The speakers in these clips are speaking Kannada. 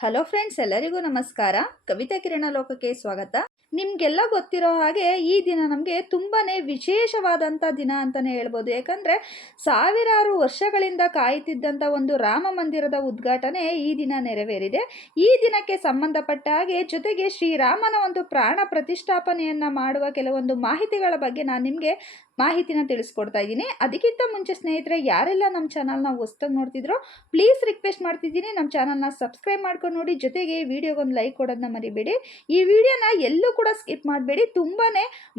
ಹಲೋ ಫ್ರೆಂಡ್ಸ್, ಎಲ್ಲರಿಗೂ ನಮಸ್ಕಾರ. ಕವಿತಾ ಕಿರಣ ಲೋಕಕ್ಕೆ ಸ್ವಾಗತ. ನಿಮಗೆಲ್ಲ ಗೊತ್ತಿರೋ ಹಾಗೆ ಈ ದಿನ ನಮಗೆ ತುಂಬಾ ವಿಶೇಷವಾದಂಥ ದಿನ ಅಂತಲೇ ಹೇಳ್ಬೋದು. ಯಾಕಂದರೆ ಸಾವಿರಾರು ವರ್ಷಗಳಿಂದ ಕಾಯುತ್ತಿದ್ದಂಥ ಒಂದು ರಾಮ ಮಂದಿರದ ಉದ್ಘಾಟನೆ ಈ ದಿನ ನೆರವೇರಿದೆ. ಈ ದಿನಕ್ಕೆ ಸಂಬಂಧಪಟ್ಟ ಹಾಗೆ ಜೊತೆಗೆ ಶ್ರೀರಾಮನ ಒಂದು ಪ್ರಾಣ ಪ್ರತಿಷ್ಠಾಪನೆಯನ್ನು ಮಾಡುವ ಕೆಲವೊಂದು ಮಾಹಿತಿಗಳ ಬಗ್ಗೆ ನಾನು ನಿಮಗೆ ಮಾಹಿತಿನ ತಿಳಿಸ್ಕೊಡ್ತಾ ಇದ್ದೀನಿ. ಅದಕ್ಕಿಂತ ಮುಂಚೆ ಸ್ನೇಹಿತರೆ, ಯಾರೆಲ್ಲ ನಮ್ಮ ಚಾನಲ್ನ ಹೊಸ್ದಾಗಿ ನೋಡ್ತಿದ್ರೋ, ಪ್ಲೀಸ್ ರಿಕ್ವೆಸ್ಟ್ ಮಾಡ್ತಿದ್ದೀನಿ. ನಮ್ಮ ಚಾನಲ್ನ ಸಬ್ಸ್ಕ್ರೈಬ್ ಮಾಡ್ಕೊಂಡು ನೋಡಿ, ಜೊತೆಗೆ ವಿಡಿಯೋಗೊಂದು ಲೈಕ್ ಕೊಡೋದನ್ನ ಮರಿಬೇಡಿ. ಈ ವಿಡಿಯೋನ ಎಲ್ಲೂ ಕೂಡ ಸ್ಕಿಪ್ ಮಾಡಬೇಡಿ. ತುಂಬಾ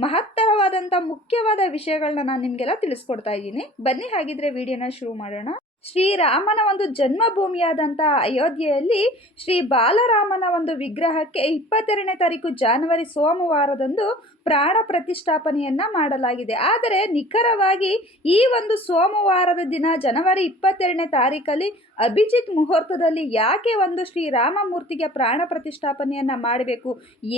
ಮಹತ್ತರವಾದಂಥ ಮುಖ್ಯವಾದ ವಿಷಯಗಳನ್ನ ನಾನು ನಿಮಗೆಲ್ಲ ತಿಳಿಸ್ಕೊಡ್ತಾ ಇದ್ದೀನಿ. ಬನ್ನಿ, ಹಾಗಿದ್ರೆ ವಿಡಿಯೋನ ಶುರು ಮಾಡೋಣ. ಶ್ರೀರಾಮನ ಒಂದು ಜನ್ಮಭೂಮಿಯಾದಂಥ ಅಯೋಧ್ಯೆಯಲ್ಲಿ ಶ್ರೀ ಬಾಲರಾಮನ ಒಂದು ವಿಗ್ರಹಕ್ಕೆ ಇಪ್ಪತ್ತೆರಡನೇ ತಾರೀಕು ಜಾನ್ವರಿ ಸೋಮವಾರದಂದು ಪ್ರಾಣ ಪ್ರತಿಷ್ಠಾಪನೆಯನ್ನ ಮಾಡಲಾಗಿದೆ. ಆದರೆ ನಿಖರವಾಗಿ ಈ ಒಂದು ಸೋಮವಾರದ ದಿನ ಜನವರಿ ಇಪ್ಪತ್ತೆರಡನೇ ತಾರೀಕಲ್ಲಿ ಅಭಿಜಿತ್ ಮುಹೂರ್ತದಲ್ಲಿ ಯಾಕೆ ಒಂದು ಶ್ರೀರಾಮ ಮೂರ್ತಿಗೆ ಪ್ರಾಣ ಪ್ರತಿಷ್ಠಾಪನೆಯನ್ನ ಮಾಡಬೇಕು?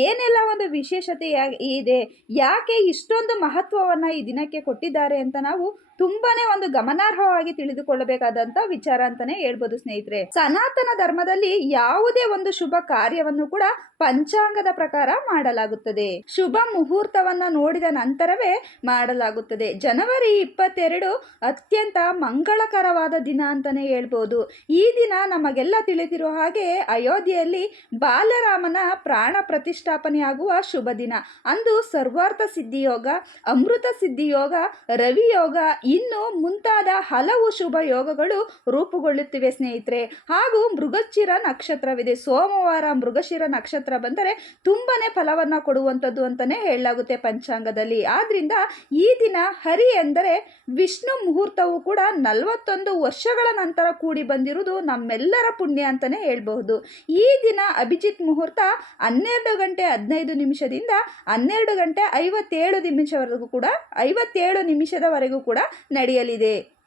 ಏನೆಲ್ಲ ಒಂದು ವಿಶೇಷತೆ ಇದೆ? ಯಾಕೆ ಇಷ್ಟೊಂದು ಮಹತ್ವವನ್ನು ಈ ದಿನಕ್ಕೆ ಕೊಟ್ಟಿದ್ದಾರೆ ಅಂತ ನಾವು ತುಂಬಾನೇ ಒಂದು ಗಮನಾರ್ಹವಾಗಿ ತಿಳಿದುಕೊಳ್ಳಬೇಕಾದಂತ ವಿಚಾರ ಅಂತಾನೆ ಹೇಳ್ಬೋದು ಸ್ನೇಹಿತರೆ. ಸನಾತನ ಧರ್ಮದಲ್ಲಿ ಯಾವುದೇ ಒಂದು ಶುಭ ಕಾರ್ಯವನ್ನು ಕೂಡ ಪಂಚಾಂಗದ ಪ್ರಕಾರ ಮಾಡಲಾಗುತ್ತದೆ. ಶುಭ ಮುಹೂರ್ತವನ್ನ ನೋಡಿದ ನಂತರವೇ ಮಾಡಲಾಗುತ್ತದೆ. ಜನವರಿ ಇಪ್ಪತ್ತೆರಡು ಅತ್ಯಂತ ಮಂಗಳಕರವಾದ ದಿನ ಅಂತಾನೆ ಹೇಳ್ಬೋದು. ಈ ದಿನ ನಮಗೆಲ್ಲ ತಿಳಿದಿರುವ ಹಾಗೆ ಅಯೋಧ್ಯೆಯಲ್ಲಿ ಬಾಲರಾಮನ ಪ್ರಾಣ ಪ್ರತಿಷ್ಠಾಪನೆಯಾಗುವ ಶುಭ ದಿನ. ಅಂದು ಸರ್ವಾರ್ಥ ಸಿದ್ಧಿಯೋಗ, ಅಮೃತ ಸಿದ್ಧಿಯೋಗ, ರವಿಯೋಗ ಇನ್ನು ಮುಂತಾದ ಹಲವು ಶುಭ ಯೋಗಗಳು ರೂಪುಗೊಳ್ಳುತ್ತಿವೆ ಸ್ನೇಹಿತರೆ. ಹಾಗೂ ಮೃಗಶಿರ ನಕ್ಷತ್ರವಿದೆ. ಸೋಮವಾರ ಮೃಗಶಿರ ನಕ್ಷತ್ರ ಬಂದರೆ ತುಂಬಾ ಫಲವನ್ನು ಕೊಡುವಂಥದ್ದು ಅಂತಲೇ ಹೇಳಲಾಗುತ್ತೆ ಪಂಚಾಂಗದಲ್ಲಿ. ಆದ್ದರಿಂದ ಈ ದಿನ ಹರಿ ಎಂದರೆ ವಿಷ್ಣು ಮುಹೂರ್ತವು ಕೂಡ ನಲವತ್ತೊಂದು ವರ್ಷಗಳ ನಂತರ ಕೂಡಿ ಬಂದಿರುವುದು ನಮ್ಮೆಲ್ಲರ ಪುಣ್ಯ ಅಂತಲೇ ಹೇಳಬಹುದು. ಈ ದಿನ ಅಭಿಜಿತ್ ಮುಹೂರ್ತ ಹನ್ನೆರಡು ಗಂಟೆ ಹದಿನೈದು ನಿಮಿಷದಿಂದ ಹನ್ನೆರಡು ಗಂಟೆ ಐವತ್ತೇಳು ನಿಮಿಷವರೆಗೂ ಕೂಡ, ಐವತ್ತೇಳು ನಿಮಿಷದವರೆಗೂ ಕೂಡ ನಡೆಯಲಿದೆ.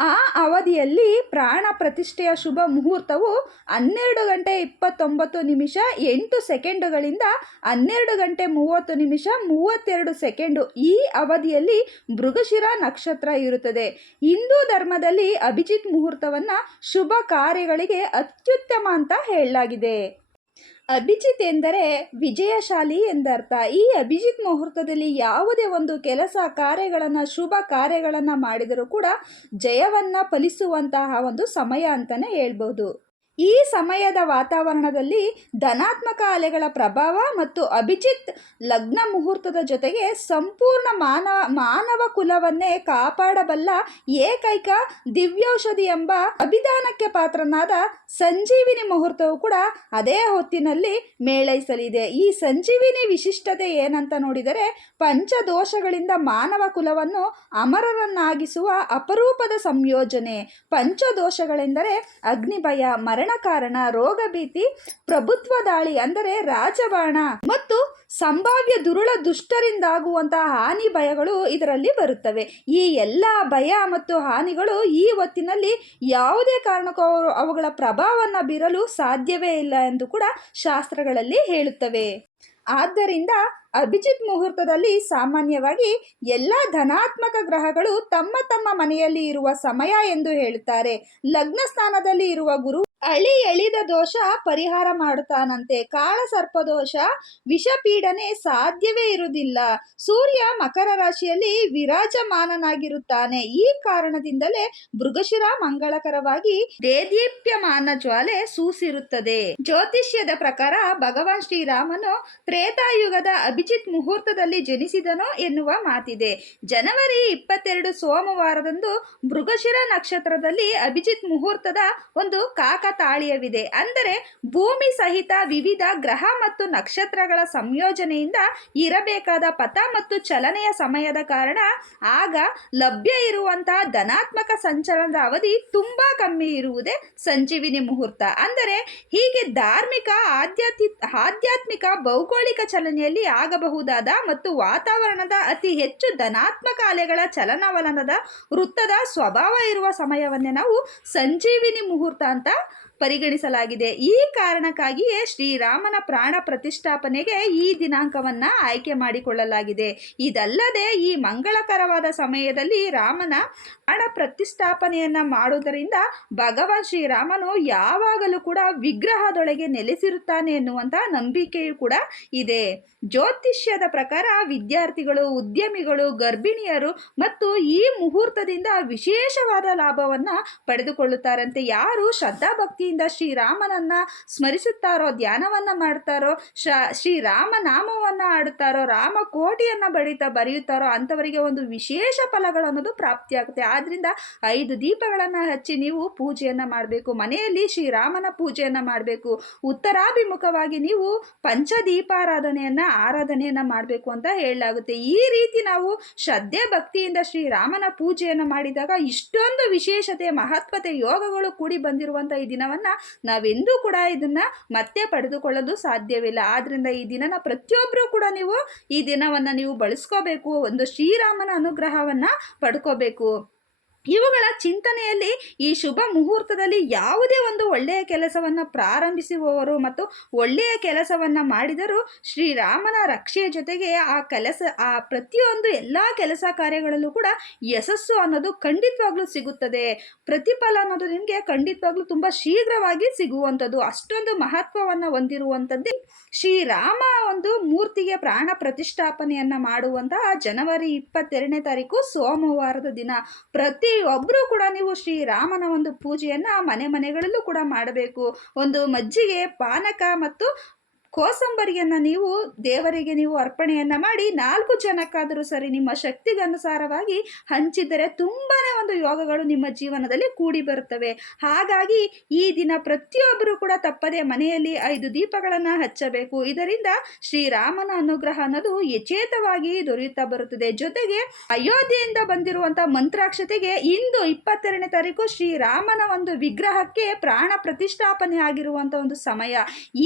ಆ ಅವಧಿಯಲ್ಲಿ ಪ್ರಾಣ ಪ್ರತಿಷ್ಠೆಯ ಶುಭ ಮುಹೂರ್ತವು ಹನ್ನೆರಡು ಗಂಟೆ ಇಪ್ಪತ್ತೊಂಬತ್ತು ನಿಮಿಷ ಎಂಟು ಸೆಕೆಂಡುಗಳಿಂದ ಹನ್ನೆರಡು ಗಂಟೆ ಮೂವತ್ತು ನಿಮಿಷ ಮೂವತ್ತೆರಡು ಸೆಕೆಂಡು ಈ ಅವಧಿಯಲ್ಲಿ ಮೃಗಶಿರ ನಕ್ಷತ್ರ ಇರುತ್ತದೆ. ಹಿಂದೂ ಧರ್ಮದಲ್ಲಿ ಅಭಿಜಿತ್ ಮುಹೂರ್ತವನ್ನು ಶುಭ ಕಾರ್ಯಗಳಿಗೆ ಅತ್ಯುತ್ತಮ ಅಂತ ಹೇಳಲಾಗಿದೆ. ಅಭಿಜಿತ್ ಎಂದರೆ ವಿಜಯಶಾಲಿ ಎಂದರ್ಥ. ಈ ಅಭಿಜಿತ್ ಮುಹೂರ್ತದಲ್ಲಿ ಯಾವುದೇ ಒಂದು ಕೆಲಸ ಕಾರ್ಯಗಳನ್ನು, ಶುಭ ಕಾರ್ಯಗಳನ್ನು ಮಾಡಿದರೂ ಕೂಡ ಜಯವನ್ನು ಫಲಿಸುವಂತಹ ಒಂದು ಸಮಯ ಅಂತಲೇ ಹೇಳ್ಬೋದು ಈ ಸಮಯದ ವಾತಾವರಣದಲ್ಲಿ ಧನಾತ್ಮಕ ಅಲೆಗಳ ಪ್ರಭಾವ ಮತ್ತು ಅಭಿಜಿತ್ ಲಗ್ನ ಮುಹೂರ್ತದ ಜೊತೆಗೆ ಸಂಪೂರ್ಣ ಮಾನವ ಮಾನವ ಕುಲವನ್ನೇ ಕಾಪಾಡಬಲ್ಲ ಏಕೈಕ ದಿವ್ಯೌಷಧಿ ಎಂಬ ಅಭಿದಾನಕ್ಕೆ ಪಾತ್ರನಾದ ಸಂಜೀವಿನಿ ಮುಹೂರ್ತವು ಕೂಡ ಅದೇ ಹೊತ್ತಿನಲ್ಲಿ ಮೇಳೈಸಲಿದೆ. ಈ ಸಂಜೀವಿನಿ ವಿಶಿಷ್ಟತೆ ಏನಂತ ನೋಡಿದರೆ ಪಂಚದೋಷಗಳಿಂದ ಮಾನವ ಕುಲವನ್ನು ಅಮರರನ್ನಾಗಿಸುವ ಅಪರೂಪದ ಸಂಯೋಜನೆ. ಪಂಚದೋಷಗಳೆಂದರೆ ಅಗ್ನಿಭಯ, ಮರಣ ಕಾರಣ ರೋಗ ಭೀತಿ, ಪ್ರಭುತ್ವ ದಾಳಿ ಅಂದರೆ ರಾಜಬಾಣ ಮತ್ತು ಸಂಭಾವ್ಯ ದುರುಳ ದುಷ್ಟರಿಂದಾಗುವಂತಹ ಹಾನಿ ಭಯಗಳು ಇದರಲ್ಲಿ ಬರುತ್ತವೆ. ಈ ಎಲ್ಲ ಭಯ ಮತ್ತು ಹಾನಿಗಳು ಈ ಹೊತ್ತಿನಲ್ಲಿ ಯಾವುದೇ ಕಾರಣಕ್ಕೂ ಅವರು ಅವುಗಳ ಪ್ರಭಾವವನ್ನು ಬೀರಲು ಸಾಧ್ಯವೇ ಇಲ್ಲ ಎಂದು ಕೂಡ ಶಾಸ್ತ್ರಗಳಲ್ಲಿ ಹೇಳುತ್ತವೆ. ಆದ್ದರಿಂದ ಅಭಿಜಿತ್ ಮುಹೂರ್ತದಲ್ಲಿ ಸಾಮಾನ್ಯವಾಗಿ ಎಲ್ಲ ಧನಾತ್ಮಕ ಗ್ರಹಗಳು ತಮ್ಮ ತಮ್ಮ ಮನೆಯಲ್ಲಿ ಇರುವ ಸಮಯ ಎಂದು ಹೇಳುತ್ತಾರೆ. ಲಗ್ನ ಸ್ಥಾನದಲ್ಲಿ ಇರುವ ಗುರು ಅಳಿ ಎಳಿದ ದೋಷ ಪರಿಹಾರ ಮಾಡುತ್ತಾನಂತೆ. ಕಾಳ ಸರ್ಪದೋಷ ವಿಷಪೀಡನೆ ಸಾಧ್ಯವೇ ಇರುವುದಿಲ್ಲ. ಸೂರ್ಯ ಮಕರ ರಾಶಿಯಲ್ಲಿ ವಿರಾಜಮಾನನಾಗಿರುತ್ತಾನೆ. ಈ ಕಾರಣದಿಂದಲೇ ಮೃಗಶಿರ ಮಂಗಳಕರವಾಗಿ ದೇದೀಪ್ಯಮಾನ ಜ್ವಾಲೆ ಸೂಸಿರುತ್ತದೆ. ಜ್ಯೋತಿಷ್ಯದ ಪ್ರಕಾರ ಭಗವಾನ್ ಶ್ರೀರಾಮನು ತ್ರೇತಾಯುಗದ ಅಭಿಜಿತ್ ಮುಹೂರ್ತದಲ್ಲಿ ಜನಿಸಿದನು ಎನ್ನುವ ಮಾತಿದೆ. ಜನವರಿ ಇಪ್ಪತ್ತೆರಡು ಸೋಮವಾರದಂದು ಮೃಗಶಿರ ನಕ್ಷತ್ರದಲ್ಲಿ ಅಭಿಜಿತ್ ಮುಹೂರ್ತದ ಒಂದು ಕಾಕತಾಳೀಯವಿದೆ ಅಂದರೆ ಭೂಮಿ ಸಹಿತ ವಿವಿಧ ಗ್ರಹ ಮತ್ತು ನಕ್ಷತ್ರಗಳ ಸಂಯೋಜನೆಯಿಂದ ಇರಬೇಕಾದ ಪಥ ಮತ್ತು ಚಲನೆಯ ಸಮಯದ ಕಾರಣ ಆಗ ಲಭ್ಯ ಇರುವಂತಹ ಧನಾತ್ಮಕ ಸಂಚಲನದ ಅವಧಿ ತುಂಬಾ ಕಮ್ಮಿ ಇರುವುದೇ ಸಂಜೀವಿನಿ ಮುಹೂರ್ತ. ಅಂದರೆ ಹೀಗೆ ಧಾರ್ಮಿಕ ಆಧ್ಯಾತ್ಮಿ ಆಧ್ಯಾತ್ಮಿಕ ಭೌಗೋಳಿಕ ಚಲನೆಯಲ್ಲಿ ಆಗಬಹುದಾದ ಮತ್ತು ವಾತಾವರಣದ ಅತಿ ಹೆಚ್ಚು ಧನಾತ್ಮಕ ಅಲೆಗಳ ಚಲನವಲನದ ವೃತ್ತದ ಸ್ವಭಾವ ಇರುವ ಸಮಯವನ್ನೇ ನಾವು ಸಂಜೀವಿನಿ ಮುಹೂರ್ತ ಅಂತ ಪರಿಗಣಿಸಲಾಗಿದೆ. ಈ ಕಾರಣಕ್ಕಾಗಿಯೇ ಶ್ರೀರಾಮನ ಪ್ರಾಣ ಪ್ರತಿಷ್ಠಾಪನೆಗೆ ಈ ದಿನಾಂಕವನ್ನ ಆಯ್ಕೆ ಮಾಡಿಕೊಳ್ಳಲಾಗಿದೆ. ಇದಲ್ಲದೆ ಈ ಮಂಗಳಕರವಾದ ಸಮಯದಲ್ಲಿ ರಾಮನ ಪ್ರಾಣ ಪ್ರತಿಷ್ಠಾಪನೆಯನ್ನ ಮಾಡುವುದರಿಂದ ಭಗವಾನ್ ಶ್ರೀರಾಮನು ಯಾವಾಗಲೂ ಕೂಡ ವಿಗ್ರಹದೊಳಗೆ ನೆಲೆಸಿರುತ್ತಾನೆ ಎನ್ನುವಂತಹ ನಂಬಿಕೆಯೂ ಕೂಡ ಇದೆ. ಜ್ಯೋತಿಷ್ಯದ ಪ್ರಕಾರ ವಿದ್ಯಾರ್ಥಿಗಳು, ಉದ್ಯಮಿಗಳು, ಗರ್ಭಿಣಿಯರು ಮತ್ತು ಈ ಮುಹೂರ್ತದಿಂದ ವಿಶೇಷವಾದ ಲಾಭವನ್ನ ಪಡೆದುಕೊಳ್ಳುತ್ತಾರಂತೆ. ಯಾರು ಶ್ರದ್ಧಾಭಕ್ತಿಯಿಂದ ಶ್ರೀರಾಮನನ್ನ ಸ್ಮರಿಸುತ್ತಾರೋ, ಧ್ಯಾನವನ್ನ ಮಾಡ್ತಾರೋ ಶ್ರೀರಾಮ ನಾಮವನ್ನ ಆಡುತ್ತಾರೋ ರಾಮ ಕೋಟಿಯನ್ನ ಬಡಿತಾ ಬರೆಯುತ್ತಾರೋ ಅಂಥವರಿಗೆ ಒಂದು ವಿಶೇಷ ಫಲಗಳು ಅನ್ನೋದು ಪ್ರಾಪ್ತಿಯಾಗುತ್ತೆ. ಆದ್ರಿಂದ ಐದು ದೀಪಗಳನ್ನು ಹಚ್ಚಿ ನೀವು ಪೂಜೆಯನ್ನ ಮಾಡಬೇಕು. ಮನೆಯಲ್ಲಿ ಶ್ರೀರಾಮನ ಪೂಜೆಯನ್ನ ಮಾಡಬೇಕು. ಉತ್ತರಾಭಿಮುಖವಾಗಿ ನೀವು ಪಂಚದೀಪಾರಾಧನೆಯನ್ನ, ಆರಾಧನೆಯನ್ನ ಮಾಡಬೇಕು ಅಂತ ಹೇಳಲಾಗುತ್ತೆ. ಈ ರೀತಿ ನಾವು ಶ್ರದ್ಧೆ, ಭಕ್ತಿಯಿಂದ ಶ್ರೀರಾಮನ ಪೂಜೆಯನ್ನು ಮಾಡಿದಾಗ ಇಷ್ಟೊಂದು ವಿಶೇಷತೆ, ಮಹತ್ವತೆ, ಯೋಗಗಳು ಕೂಡಿ ಬಂದಿರುವಂತಹ ಈ ದಿನವನ್ನ ನಾವೆಂದೂ ಕೂಡ ಇದನ್ನು ಮತ್ತೆ ಪಡೆದುಕೊಳ್ಳಲು ಸಾಧ್ಯವಿಲ್ಲ. ಆದ್ದರಿಂದ ಈ ದಿನನ ಪ್ರತಿಯೊಬ್ಬರೂ ಕೂಡ ನೀವು ಈ ದಿನವನ್ನು ನೀವು ಬಳಸ್ಕೋಬೇಕು. ಒಂದು ಶ್ರೀರಾಮನ ಅನುಗ್ರಹವನ್ನು ಪಡ್ಕೋಬೇಕು. ಇವುಗಳ ಚಿಂತನೆಯಲ್ಲಿ ಈ ಶುಭ ಮುಹೂರ್ತದಲ್ಲಿ ಯಾವುದೇ ಒಂದು ಒಳ್ಳೆಯ ಕೆಲಸವನ್ನು ಪ್ರಾರಂಭಿಸುವವರು ಮತ್ತು ಒಳ್ಳೆಯ ಕೆಲಸವನ್ನು ಮಾಡಿದರೂ ಶ್ರೀರಾಮನ ರಕ್ಷೆಯ ಜೊತೆಗೆ ಆ ಕೆಲಸ, ಆ ಪ್ರತಿಯೊಂದು ಎಲ್ಲ ಕೆಲಸ ಕಾರ್ಯಗಳಲ್ಲೂ ಕೂಡ ಯಶಸ್ಸು ಅನ್ನೋದು ಖಂಡಿತವಾಗ್ಲೂ ಸಿಗುತ್ತದೆ. ಪ್ರತಿಫಲ ಅನ್ನೋದು ನಿಮಗೆ ಖಂಡಿತವಾಗ್ಲೂ ತುಂಬ ಶೀಘ್ರವಾಗಿ ಸಿಗುವಂಥದ್ದು. ಅಷ್ಟೊಂದು ಮಹತ್ವವನ್ನು ಹೊಂದಿರುವಂಥದ್ದೇ ಶ್ರೀರಾಮ ಒಂದು ಮೂರ್ತಿಗೆ ಪ್ರಾಣ ಪ್ರತಿಷ್ಠಾಪನೆಯನ್ನ ಮಾಡುವಂತಹ ಜನವರಿ ಇಪ್ಪತ್ತೆರಡನೇ ತಾರೀಕು ಸೋಮವಾರದ ದಿನ. ಪ್ರತಿಯೊಬ್ಬರೂ ಕೂಡ ನೀವು ಶ್ರೀರಾಮನ ಒಂದು ಪೂಜೆಯನ್ನು ಮನೆ ಮನೆಗಳಲ್ಲೂ ಕೂಡ ಮಾಡಬೇಕು. ಒಂದು ಮಜ್ಜಿಗೆ ಪಾನಕ ಮತ್ತು ಕೋಸಂಬರಿಯನ್ನ ನೀವು ದೇವರಿಗೆ ನೀವು ಅರ್ಪಣೆಯನ್ನ ಮಾಡಿ ನಾಲ್ಕು ಜನಕ್ಕಾದರೂ ಸರಿ ನಿಮ್ಮ ಶಕ್ತಿಗನುಸಾರವಾಗಿ ಹಂಚಿದರೆ ತುಂಬಾ ಒಂದು ಯೋಗಗಳು ನಿಮ್ಮ ಜೀವನದಲ್ಲಿ ಕೂಡಿ ಬರುತ್ತವೆ. ಹಾಗಾಗಿ ಈ ದಿನ ಪ್ರತಿಯೊಬ್ಬರೂ ಕೂಡ ತಪ್ಪದೆ ಮನೆಯಲ್ಲಿ ಐದು ದೀಪಗಳನ್ನು ಹಚ್ಚಬೇಕು. ಇದರಿಂದ ಶ್ರೀರಾಮನ ಅನುಗ್ರಹ ಅನ್ನೋದು ಯಚೇತವಾಗಿ ದೊರೆಯುತ್ತಾ ಬರುತ್ತದೆ. ಜೊತೆಗೆ ಅಯೋಧ್ಯೆಯಿಂದ ಬಂದಿರುವಂಥ ಮಂತ್ರಾಕ್ಷತೆಗೆ ಇಂದು ಇಪ್ಪತ್ತೆರಡನೇ ತಾರೀಕು ಶ್ರೀರಾಮನ ಒಂದು ವಿಗ್ರಹಕ್ಕೆ ಪ್ರಾಣ ಪ್ರತಿಷ್ಠಾಪನೆ ಆಗಿರುವಂಥ ಒಂದು ಸಮಯ.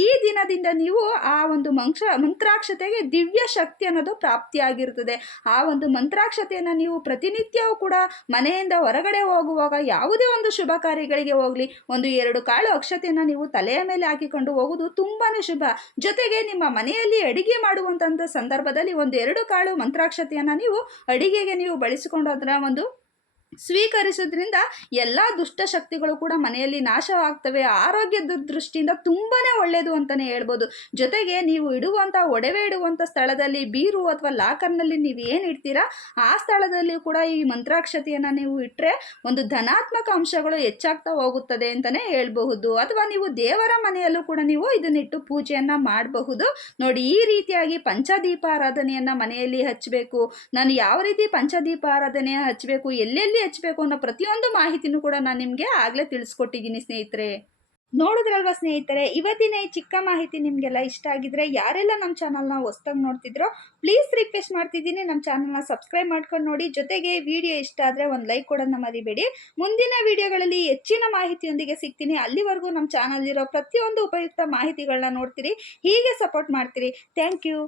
ಈ ದಿನದಿಂದ ನೀವು ಆ ಒಂದು ಮಂಕ್ಷ, ಮಂತ್ರಾಕ್ಷತೆಗೆ ದಿವ್ಯ ಶಕ್ತಿ ಅನ್ನೋದು ಪ್ರಾಪ್ತಿಯಾಗಿರುತ್ತದೆ ಆ ಒಂದು ಮಂತ್ರಾಕ್ಷತೆಯನ್ನು ನೀವು ಪ್ರತಿನಿತ್ಯವೂ ಕೂಡ ಮನೆಯಿಂದ ಹೊರಗಡೆ ಹೋಗುವಾಗ ಯಾವುದೇ ಒಂದು ಶುಭ ಕಾರ್ಯಗಳಿಗೆ ಹೋಗಲಿ, ಒಂದು ಎರಡು ಕಾಳು ಅಕ್ಷತೆಯನ್ನು ನೀವು ತಲೆಯ ಮೇಲೆ ಹಾಕಿಕೊಂಡು ಹೋಗುವುದು ತುಂಬಾ ಶುಭ. ಜೊತೆಗೆ ನಿಮ್ಮ ಮನೆಯಲ್ಲಿ ಅಡಿಗೆ ಮಾಡುವಂಥ ಸಂದರ್ಭದಲ್ಲಿ ಒಂದು ಎರಡು ಕಾಳು ಮಂತ್ರಾಕ್ಷತೆಯನ್ನು ನೀವು ಅಡಿಗೆಗೆ ನೀವು ಬಳಸಿಕೊಂಡು ಅದರ ಒಂದು ಸ್ವೀಕರಿಸೋದ್ರಿಂದ ಎಲ್ಲ ದುಷ್ಟಶಕ್ತಿಗಳು ಕೂಡ ಮನೆಯಲ್ಲಿ ನಾಶವಾಗ್ತವೆ. ಆರೋಗ್ಯದ ದೃಷ್ಟಿಯಿಂದ ತುಂಬಾ ಒಳ್ಳೆಯದು ಅಂತಲೇ ಹೇಳ್ಬೋದು. ಜೊತೆಗೆ ನೀವು ಇಡುವಂಥ ಒಡವೆ ಇಡುವಂಥ ಸ್ಥಳದಲ್ಲಿ ಬೀರು ಅಥವಾ ಲಾಕರ್ನಲ್ಲಿ ನೀವು ಏನು ಇಡ್ತೀರಾ, ಆ ಸ್ಥಳದಲ್ಲಿ ಕೂಡ ಈ ಮಂತ್ರಾಕ್ಷತೆಯನ್ನು ನೀವು ಇಟ್ಟರೆ ಒಂದು ಧನಾತ್ಮಕ ಅಂಶಗಳು ಹೆಚ್ಚಾಗ್ತಾ ಹೋಗುತ್ತದೆ ಅಂತಲೇ ಹೇಳ್ಬಹುದು. ಅಥವಾ ನೀವು ದೇವರ ಮನೆಯಲ್ಲೂ ಕೂಡ ನೀವು ಇದನ್ನಿಟ್ಟು ಪೂಜೆಯನ್ನು ಮಾಡಬಹುದು. ನೋಡಿ, ಈ ರೀತಿಯಾಗಿ ಪಂಚದೀಪಾರಾಧನೆಯನ್ನು ಮನೆಯಲ್ಲಿ ಹಚ್ಚಬೇಕು ನಾನು ಯಾವ ರೀತಿ ಪಂಚದೀಪಾರಾಧನೆ ಹಚ್ಚಬೇಕು ಎಲ್ಲೆಲ್ಲಿ ಹಚ್ಚಬೇಕು ಅನ್ನೋ ಪ್ರತಿಯೊಂದು ಮಾಹಿತಿನೂ ಕೂಡ ನಾನು ನಿಮಗೆ ಆಗಲೇ ತಿಳಿಸ್ಕೊಟ್ಟಿದ್ದೀನಿ ಸ್ನೇಹಿತರೆ. ನೋಡಿದ್ರಲ್ವಾ ಸ್ನೇಹಿತರೆ, ಇವತ್ತಿನ ಈ ಚಿಕ್ಕ ಮಾಹಿತಿ ನಿಮಗೆಲ್ಲ ಇಷ್ಟ ಆಗಿದ್ರೆ ಯಾರೆಲ್ಲ ನಮ್ಮ ಚಾನಲ್ನ ಹೊಸ್ದಾಗಿ ನೋಡ್ತಿದ್ರೋ, ಪ್ಲೀಸ್ ರಿಕ್ವೆಸ್ಟ್ ಮಾಡ್ತಿದ್ದೀನಿ ನಮ್ಮ ಚಾನಲ್ನ ಸಬ್ಸ್ಕ್ರೈಬ್ ಮಾಡ್ಕೊಂಡು ನೋಡಿ. ಜೊತೆಗೆ ವಿಡಿಯೋ ಇಷ್ಟ ಆದರೆ ಒಂದು ಲೈಕ್ ಕೊಡೋದನ್ನ ಮರಿಬೇಡಿ. ಮುಂದಿನ ವಿಡಿಯೋಗಳಲ್ಲಿ ಹೆಚ್ಚಿನ ಮಾಹಿತಿಯೊಂದಿಗೆ ಸಿಗ್ತೀನಿ. ಅಲ್ಲಿವರೆಗೂ ನಮ್ಮ ಚಾನಲ್ ಇರೋ ಪ್ರತಿಯೊಂದು ಉಪಯುಕ್ತ ಮಾಹಿತಿಗಳನ್ನ ನೋಡ್ತೀರಿ. ಹೀಗೆ ಸಪೋರ್ಟ್ ಮಾಡ್ತೀರಿ. Thank you.